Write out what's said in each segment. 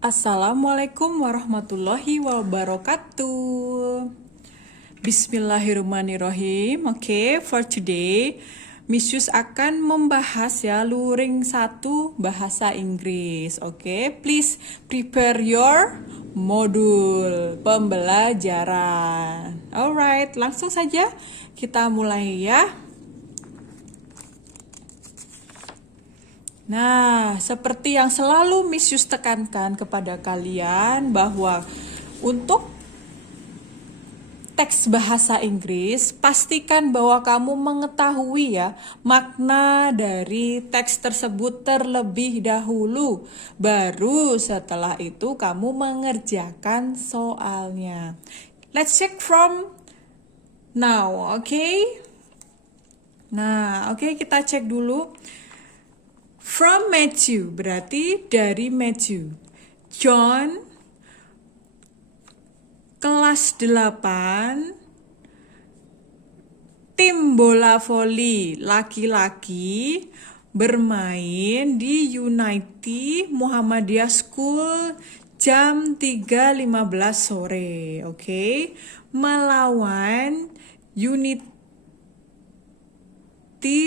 Assalamualaikum warahmatullahi wabarakatuh. Bismillahirrahmanirrahim. For today, Miss Yus akan membahas ya luring 1 bahasa Inggris. Please prepare your modul pembelajaran. Alright, langsung saja kita mulai ya. Nah, seperti yang selalu Miss Yus tekankan kepada kalian bahwa untuk teks bahasa Inggris, pastikan bahwa kamu mengetahui ya makna dari teks tersebut terlebih dahulu. Baru setelah itu kamu mengerjakan soalnya. Let's check from now, Nah, kita cek dulu. From Matthew, berarti dari Matthew. John, kelas 8, tim bola voli laki-laki bermain di Unity Muhammadiyah School jam 3.15 sore, melawan Unity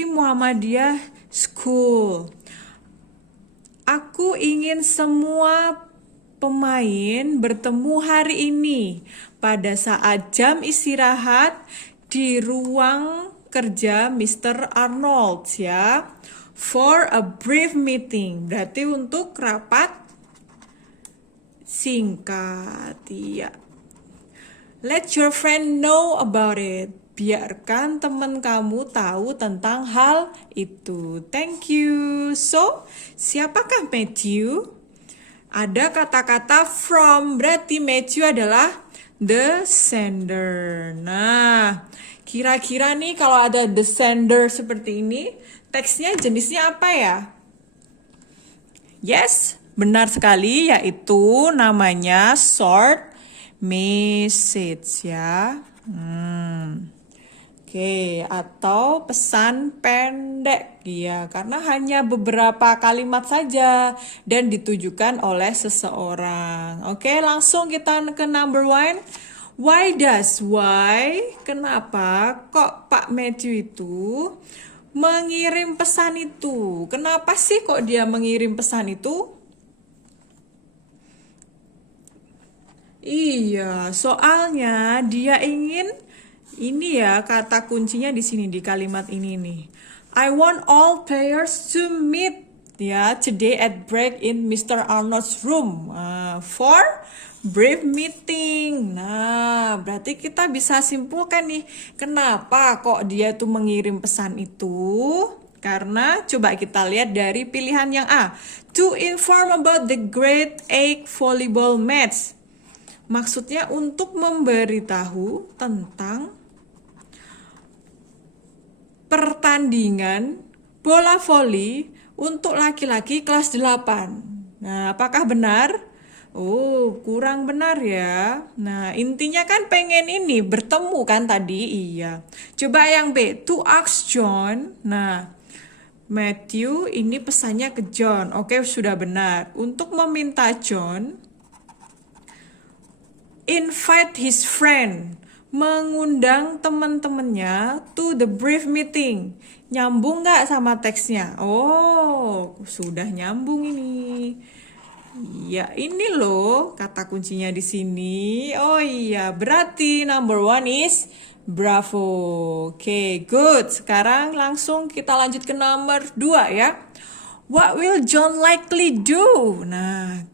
Muhammadiyah School. Aku ingin semua pemain bertemu hari ini pada saat jam istirahat di ruang kerja Mr. Arnold ya. For a brief meeting, berarti untuk rapat singkat ya. Let your friend know about it. Biarkan teman kamu tahu tentang hal itu. Thank you. So, siapakah Matthew? Ada kata-kata from, berarti Matthew adalah the sender. Nah, kira-kira nih kalau ada the sender seperti ini, teksnya jenisnya apa ya? Yes, benar sekali, yaitu namanya short message ya. Atau pesan pendek ya, karena hanya beberapa kalimat saja dan ditujukan oleh seseorang. Langsung kita ke number 1. Why? Kenapa kok Pak Matthew itu mengirim pesan itu? Kenapa sih kok dia mengirim pesan itu? Iya, soalnya dia ingin, ini ya kata kuncinya di sini di kalimat ini nih. I want all players to meet ya today at break in Mr. Arnold's room for brief meeting. Nah, berarti kita bisa simpulkan nih kenapa kok dia tuh mengirim pesan itu. Karena coba kita lihat dari pilihan yang A. To inform about the grade 8 volleyball match. Maksudnya untuk memberitahu tentang pertandingan bola voli untuk laki-laki kelas 8. Nah, apakah benar? Oh, kurang benar ya. Nah, intinya kan pengen ini bertemu kan tadi? Iya. Coba yang B, to ask John. Nah, Matthew ini pesannya ke John. Sudah benar. Untuk meminta John invite his friend, mengundang teman-temannya to the brief meeting. Nyambung nggak sama teksnya? Oh, sudah nyambung ini. Ya, ini loh kata kuncinya di sini. Oh iya, berarti number 1 is bravo. Good. Sekarang langsung kita lanjut ke number 2 ya. What will John likely do? Nah,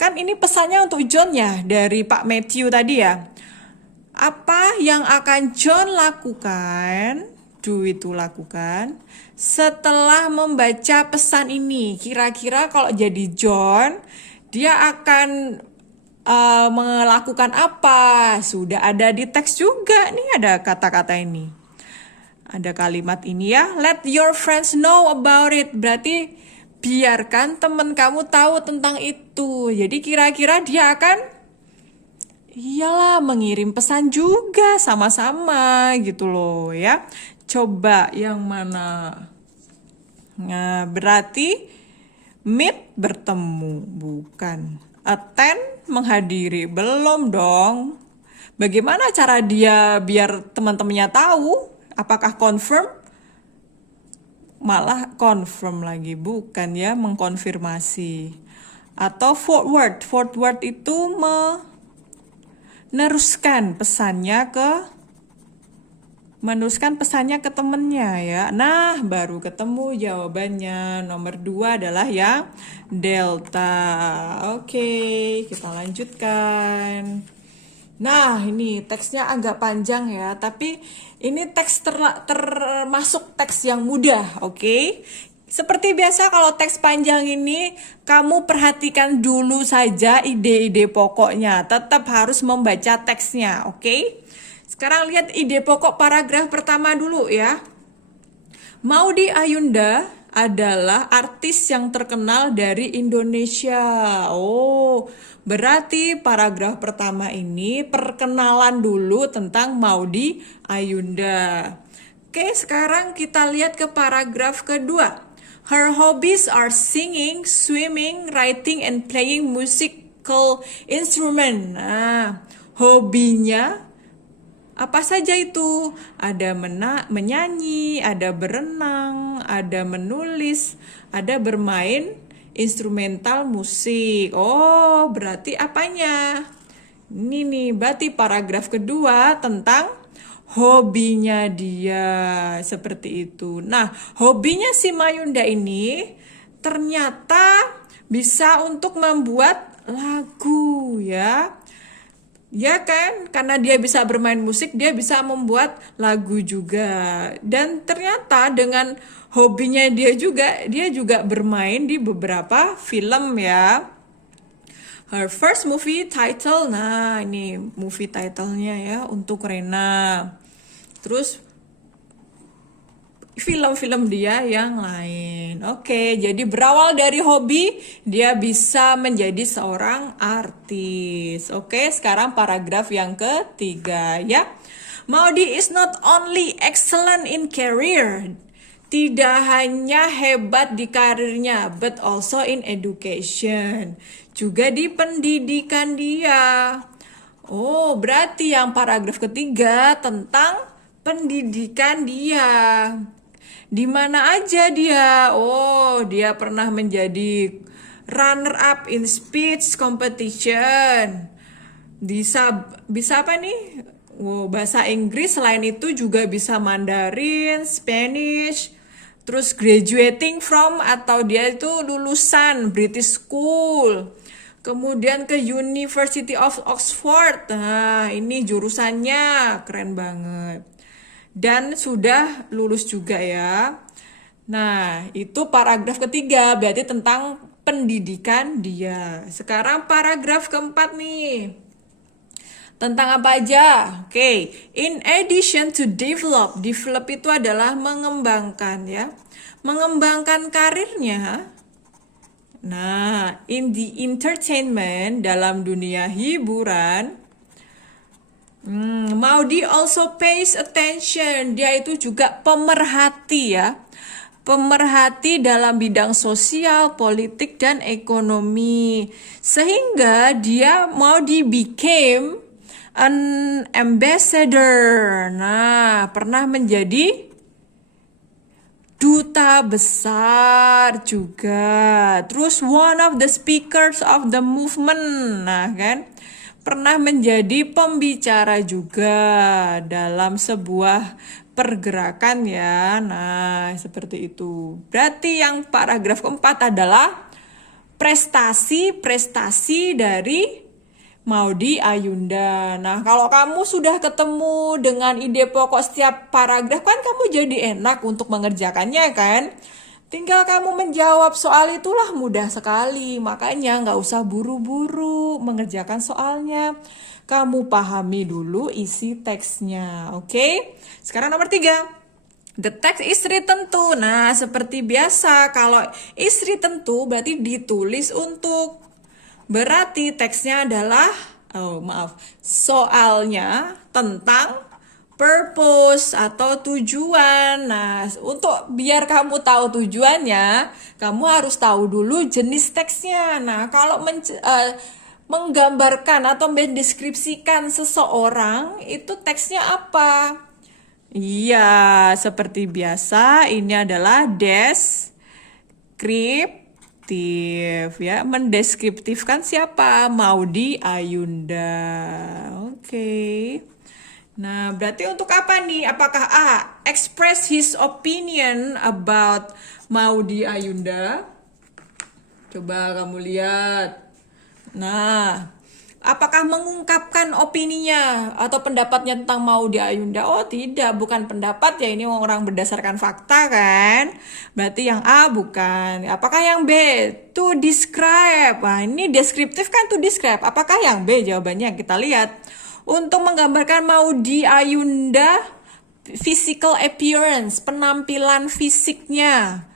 kan ini pesannya untuk John ya dari Pak Matthew tadi ya. Apa yang akan John lakukan, lakukan setelah membaca pesan ini? Kira-kira kalau jadi John, dia akan melakukan apa? Sudah ada di teks juga, nih ada kata-kata ini. Ada kalimat ini ya, let your friends know about it. Berarti biarkan teman kamu tahu tentang itu. Jadi kira-kira dia akan mengirim pesan juga sama-sama gitu loh ya. Coba yang mana? Nah, berarti meet bertemu, bukan. Attend, menghadiri. Belum dong. Bagaimana cara dia biar teman-temannya tahu? Apakah confirm? Malah confirm lagi, bukan ya, mengkonfirmasi. Atau forward. Forward itu meneruskan pesannya ke temennya ya. Nah, baru ketemu jawabannya. Nomor 2 adalah yang delta. Oke, kita lanjutkan. Nah, ini teksnya agak panjang ya, tapi ini teks termasuk teks yang mudah, oke? Seperti biasa kalau teks panjang ini, kamu perhatikan dulu saja ide-ide pokoknya. Tetap harus membaca teksnya, oke? Sekarang lihat ide pokok paragraf pertama dulu ya. Maudy Ayunda adalah artis yang terkenal dari Indonesia. Oh, berarti paragraf pertama ini perkenalan dulu tentang Maudy Ayunda. Oke, sekarang kita lihat ke paragraf kedua. Her hobbies are singing, swimming, writing, and playing musical instrument. Nah, hobinya apa saja itu? Ada menyanyi, ada berenang, ada menulis, ada bermain instrumental musik. Oh, berarti apanya? Ini nih, berarti paragraf kedua tentang hobinya dia. Seperti itu. Nah, hobinya si Mayunda ini ternyata bisa untuk membuat lagu ya. Ya kan, karena dia bisa bermain musik, dia bisa membuat lagu juga. Dan ternyata dengan hobinya dia juga bermain di beberapa film ya. Her first movie title, nah ini movie titlenya ya untuk Rena. Terus film-film dia yang lain. Oke, jadi berawal dari hobi, dia bisa menjadi seorang artis. Oke, sekarang paragraf yang ketiga ya. Maudy is not only excellent in career, tidak hanya hebat di karirnya, but also in education. Juga di pendidikan dia. Oh, berarti yang paragraf ketiga tentang pendidikan dia. Di mana aja dia? Oh, dia pernah menjadi runner up in speech competition. Bisa apa nih? Oh, bahasa Inggris, selain itu juga bisa Mandarin, Spanish. Terus graduating from atau dia itu lulusan British School. Kemudian ke University of Oxford. Nah, ini jurusannya keren banget. Dan sudah lulus juga ya. Nah, itu paragraf ketiga, berarti tentang pendidikan dia. Sekarang paragraf keempat nih. Tentang apa aja? Oke, in addition to develop. Develop itu adalah mengembangkan ya. Mengembangkan karirnya. Nah, in the entertainment, dalam dunia hiburan, Maudy also pays attention. Dia itu juga pemerhati ya. Pemerhati dalam bidang sosial, politik, dan ekonomi. Sehingga Maudy became an ambassador. Nah, pernah menjadi duta besar juga. Terus one of the speakers of the movement. Nah, kan? Pernah menjadi pembicara juga dalam sebuah pergerakan ya. Nah, seperti itu. Berarti yang paragraf keempat adalah prestasi-prestasi dari Maudy Ayunda. Nah, kalau kamu sudah ketemu dengan ide pokok setiap paragraf, kan kamu jadi enak untuk mengerjakannya kan? Tinggal kamu menjawab soal itulah mudah sekali. Makanya nggak usah buru-buru mengerjakan soalnya. Kamu pahami dulu isi teksnya. Oke? Sekarang nomor 3. The text is written to. Nah, seperti biasa. Kalau is written to berarti ditulis untuk. Berarti teksnya adalah, soalnya tentang purpose atau tujuan. Nah, untuk biar kamu tahu tujuannya, kamu harus tahu dulu jenis teksnya. Nah, kalau menggambarkan atau mendeskripsikan seseorang, itu teksnya apa? Iya, seperti biasa, ini adalah deskriptif ya, mendeskriptifkan siapa? Maudy Ayunda. Oke. Nah, berarti untuk apa nih? Apakah A, express his opinion about Maudy Ayunda? Coba kamu lihat. Nah, apakah mengungkapkan opininya atau pendapatnya tentang Maudy Ayunda? Oh, tidak, bukan pendapat ya, ini orang berdasarkan fakta kan? Berarti yang A bukan. Apakah yang B? To describe. Wah, ini deskriptif kan, to describe. Apakah yang B? Jawabannya kita lihat. Untuk menggambarkan Maudy Ayunda, physical appearance, penampilan fisiknya.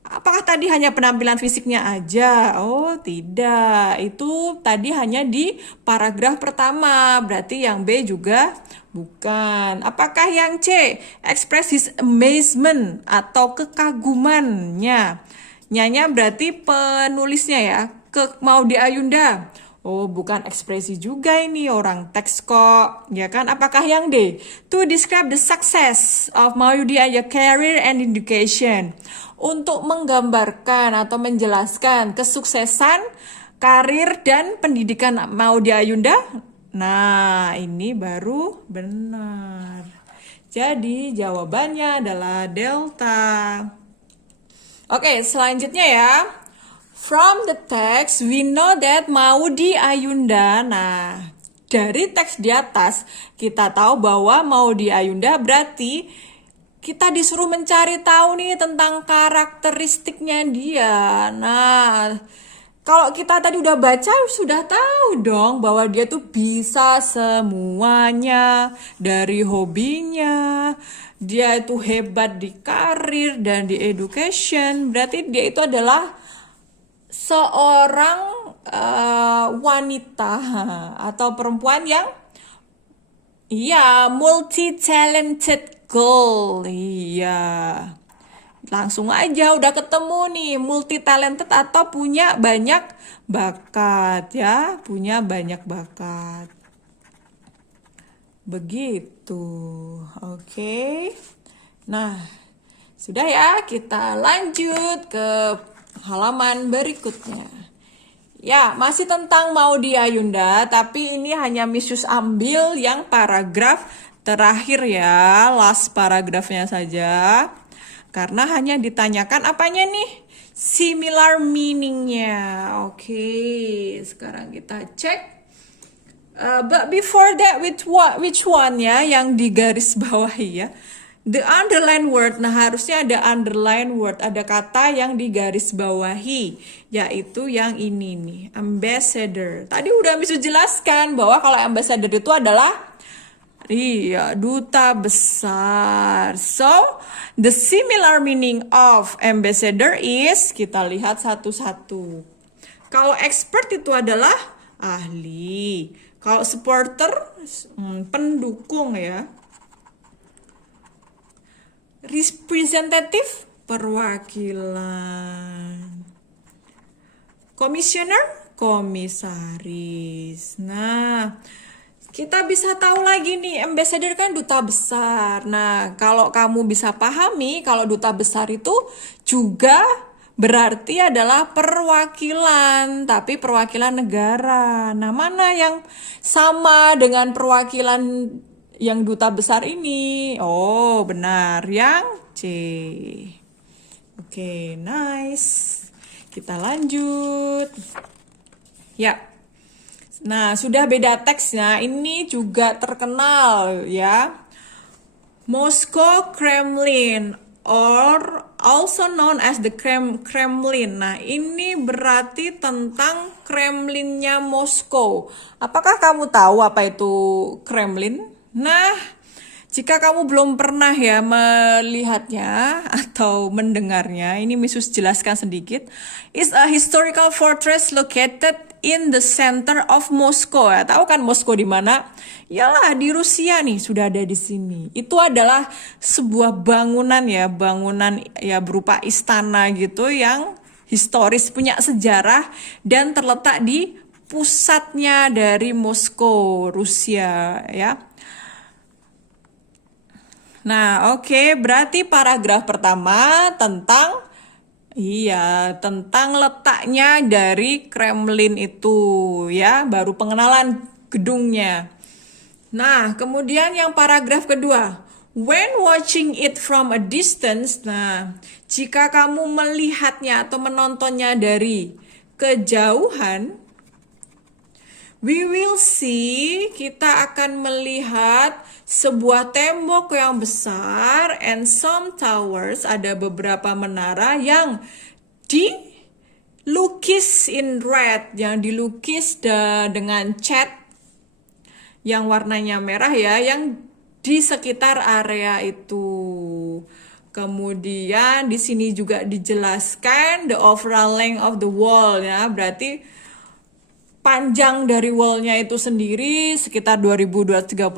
Apakah tadi hanya penampilan fisiknya aja? Oh, tidak. Itu tadi hanya di paragraf pertama. Berarti yang B juga bukan. Apakah yang C? Express his amazement atau kekagumannya. Nyanya berarti penulisnya ya. Ke Maudy Ayunda. Oh, bukan ekspresi juga ini, orang teks kok. Ya kan? Apakah yang D? To describe the success of Maudy Ayunda career and education. Untuk menggambarkan atau menjelaskan kesuksesan karir dan pendidikan Maudy Ayunda. Nah, ini baru benar. Jadi, jawabannya adalah delta. Oke, selanjutnya ya. From the text, we know that Maudy Ayunda. Nah, dari teks di atas, kita tahu bahwa Maudy Ayunda berarti kita disuruh mencari tahu nih tentang karakteristiknya dia. Nah, kalau kita tadi udah baca, sudah tahu dong bahwa dia tuh bisa semuanya dari hobinya. Dia itu hebat di karir dan di education. Berarti dia itu adalah seorang wanita atau perempuan yang multi-talented girl. Iya. Langsung aja udah ketemu nih, multi-talented atau punya banyak bakat ya, punya banyak bakat. Begitu. Oke. Nah, sudah ya, kita lanjut ke halaman berikutnya. Ya, masih tentang Maudy Ayunda, tapi ini hanya Miss Yus ambil yang paragraf terakhir ya, last paragrafnya saja. Karena hanya ditanyakan apanya nih? Similar meaningnya. Oke, sekarang kita cek. But before that, which one ya yang digaris bawahi ya? The underline word, nah harusnya ada underline word, ada kata yang digaris bawahi, yaitu yang ini nih, ambassador. Tadi udah bisa jelaskan bahwa kalau ambassador itu adalah, duta besar. So, the similar meaning of ambassador is, kita lihat satu-satu. Kalau expert itu adalah ahli. Kalau supporter, pendukung ya. Representative, perwakilan. Commissioner, komisaris. Nah, kita bisa tahu lagi nih, ambassador kan duta besar. Nah, kalau kamu bisa pahami, kalau duta besar itu juga berarti adalah perwakilan, tapi perwakilan negara. Nah, mana yang sama dengan perwakilan yang duta besar ini? Oh, benar. Yang C. Oke, nice. Kita lanjut. Ya. Nah, sudah beda teksnya. Ini juga terkenal ya. Moscow Kremlin or also known as the Kremlin. Nah, ini berarti tentang Kremlinnya Moskow. Apakah kamu tahu apa itu Kremlin? Nah, Jika kamu belum pernah ya melihatnya atau mendengarnya, ini Misus jelaskan sedikit. It's a historical fortress located in the center of Moscow. Ya, tahu kan Moskow di mana? Yalah, di Rusia nih, sudah ada di sini. Itu adalah sebuah bangunan ya berupa istana gitu yang historis, punya sejarah dan terletak di pusatnya dari Moskow, Rusia ya. Nah, oke, berarti paragraf pertama tentang letaknya dari Kremlin itu ya, baru pengenalan gedungnya. Nah, kemudian yang paragraf kedua, when watching it from a distance, nah, jika kamu melihatnya atau menontonnya dari kejauhan, we will see, kita akan melihat sebuah tembok yang besar and some towers, ada beberapa menara yang dilukis in red, yang dilukis dengan cat yang warnanya merah ya, yang di sekitar area itu. Kemudian di sini juga dijelaskan the overall length of the wall ya, berarti panjang dari wall-nya itu sendiri sekitar 2235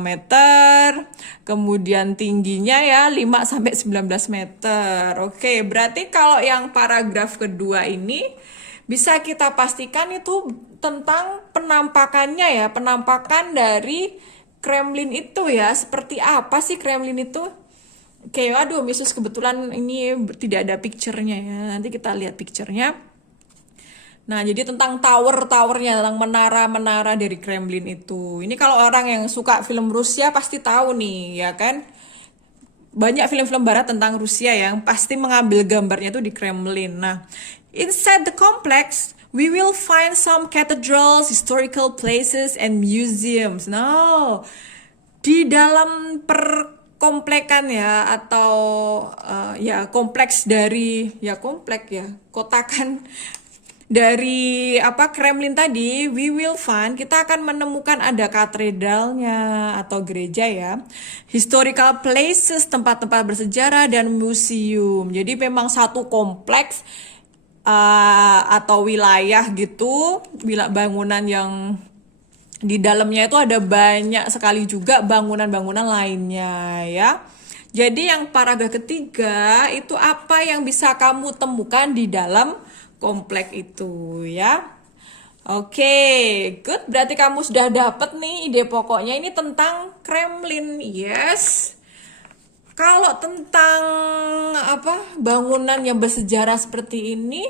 meter. Kemudian tingginya ya 5-19 meter. Oke, berarti kalau yang paragraf kedua ini bisa kita pastikan itu tentang penampakannya ya. Penampakan dari Kremlin itu ya. Seperti apa sih Kremlin itu? Oke, aduh Misus kebetulan ini tidak ada picture-nya ya. Nanti kita lihat picture-nya. Nah, jadi tentang tower-towernya, tentang menara-menara dari Kremlin itu. Ini kalau orang yang suka film Rusia pasti tahu nih, ya kan? Banyak film-film barat tentang Rusia yang pasti mengambil gambarnya itu di Kremlin. Nah, inside the complex, we will find some cathedrals, historical places, and museums. Now, di dalam perkomplekan ya, atau ya kompleks dari, ya komplek ya, kotakan dari Kremlin tadi, we will find, kita akan menemukan ada katedralnya atau gereja ya, historical places, tempat-tempat bersejarah, dan museum. Jadi memang satu kompleks atau wilayah gitu, bangunan yang di dalamnya itu ada banyak sekali juga bangunan-bangunan lainnya ya. Jadi yang paragraf ketiga itu apa yang bisa kamu temukan di dalam komplek itu ya. Oke, good. Berarti kamu sudah dapat nih ide pokoknya, ini tentang Kremlin. Yes. Kalau tentang bangunan yang bersejarah seperti ini,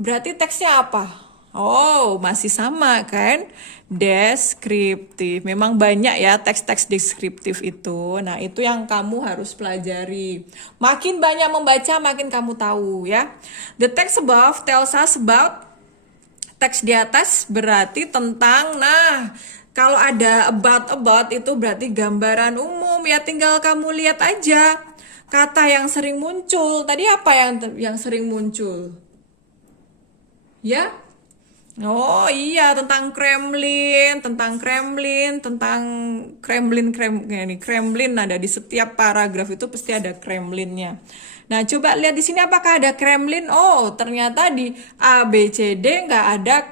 berarti teksnya apa? Oh, masih sama kan? Deskriptif. Memang banyak ya teks-teks deskriptif itu. Nah, itu yang kamu harus pelajari. Makin banyak membaca, makin kamu tahu ya. The text above tells us about, teks di atas berarti tentang, nah, kalau ada about itu berarti gambaran umum ya, tinggal kamu lihat aja. Kata yang sering muncul, tadi apa yang sering muncul? Ya? Oh iya, tentang Kremlin, Kremlin ada di setiap paragraf itu pasti ada Kremlinnya. Nah, coba lihat di sini apakah ada Kremlin? Oh, ternyata di A, B, C, D nggak ada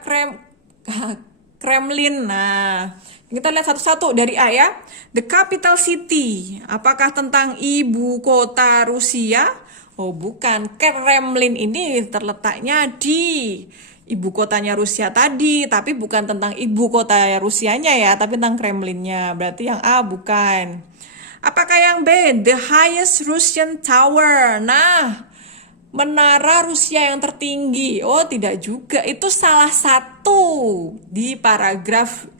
Kremlin. Nah, kita lihat satu-satu dari A ya. The capital city. Apakah tentang ibu kota Rusia? Oh, bukan. Kremlin ini terletaknya di ibu kotanya Rusia tadi, tapi bukan tentang ibu kota Rusianya ya, tapi tentang Kremlinnya. Berarti yang A bukan. Apakah yang B? The highest Russian tower. Nah, menara Rusia yang tertinggi. Oh, tidak juga. Itu salah satu di paragraf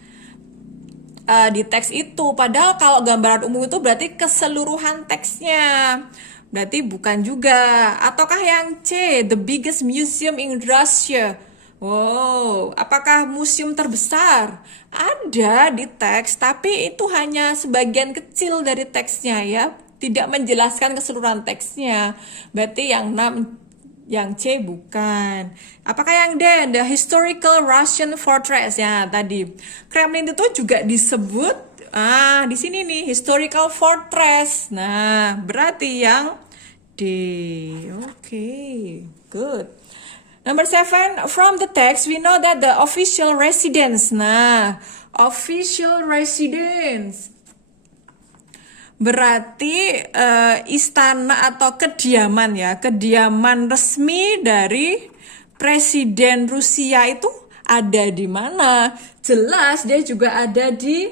di teks itu. Padahal kalau gambaran umum itu berarti keseluruhan teksnya. Berarti bukan juga. Ataukah yang C? The biggest museum in Russia. Wow, apakah museum terbesar? Ada di teks, tapi itu hanya sebagian kecil dari teksnya ya. Tidak menjelaskan keseluruhan teksnya. Berarti yang C bukan. Apakah yang D? The historical Russian fortress ya tadi. Kremlin itu juga disebut di sini nih, historical fortress. Nah, berarti yang D. Okay, good. Number 7, from the text we know that the official residence. Nah, official residence berarti istana atau kediaman ya, kediaman resmi dari Presiden Rusia itu ada di mana? Jelas dia juga ada di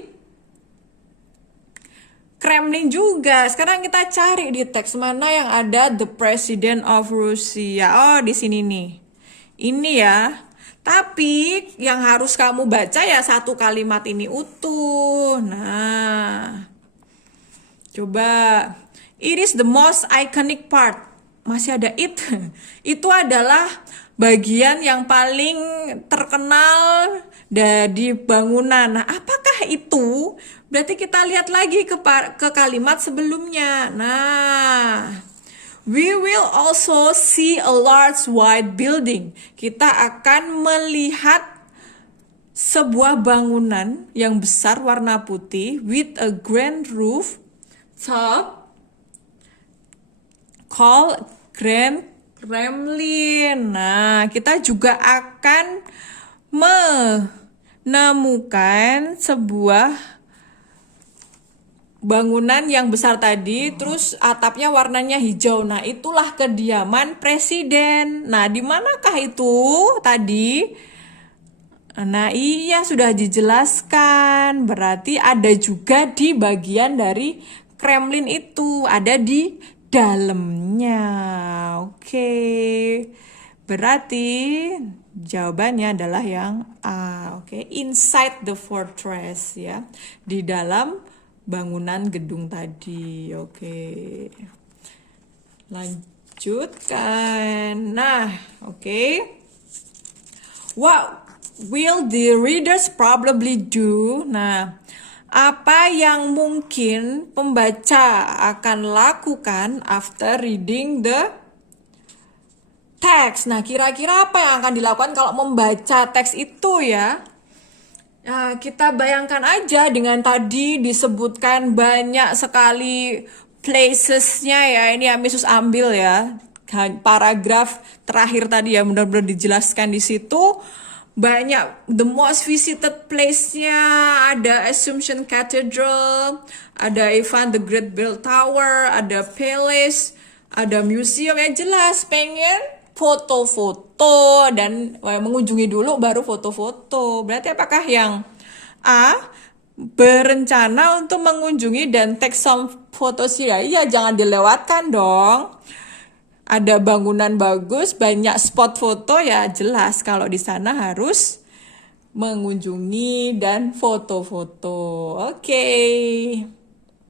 Kremlin juga. Sekarang kita cari di teks mana yang ada the President of Russia. Oh, di sini nih. Ini ya. Tapi yang harus kamu baca ya satu kalimat ini utuh. Nah, coba. It is the most iconic part. Masih ada it. Itu adalah bagian yang paling terkenal dari bangunan. Nah, apakah itu? Berarti kita lihat lagi ke kalimat sebelumnya. Nah, we will also see a large white building. Kita akan melihat sebuah bangunan yang besar warna putih with a grand roof top called Grand Kremlin. Nah, kita juga akan menemukan sebuah bangunan yang besar tadi, terus atapnya warnanya hijau. Nah, itulah kediaman presiden. Nah, di manakah itu tadi? Nah, iya sudah dijelaskan. Berarti ada juga di bagian dari Kremlin itu, ada di dalamnya. Oke. Berarti jawabannya adalah yang A. Oke, inside the fortress ya. Di dalam bangunan gedung tadi. Oke. Lanjutkan. Nah, oke. What will the readers probably do? Nah, apa yang mungkin pembaca akan lakukan after reading the text? Nah, kira-kira apa yang akan dilakukan kalau membaca teks itu ya? Nah, kita bayangkan aja dengan tadi disebutkan banyak sekali placesnya ya. Ini Amisus ambil ya. Paragraf terakhir tadi ya benar-benar dijelaskan di situ. Banyak the most visited place-nya, ada Assumption Cathedral, ada Ivan the Great Bell Tower, ada Palace, ada museum. Ya jelas pengen foto-foto dan mengunjungi dulu baru foto-foto. Berarti apakah yang A berencana untuk mengunjungi dan take some photos ya? Iya, jangan dilewatkan dong. Ada bangunan bagus, banyak spot foto ya jelas kalau di sana harus mengunjungi dan foto-foto. Oke.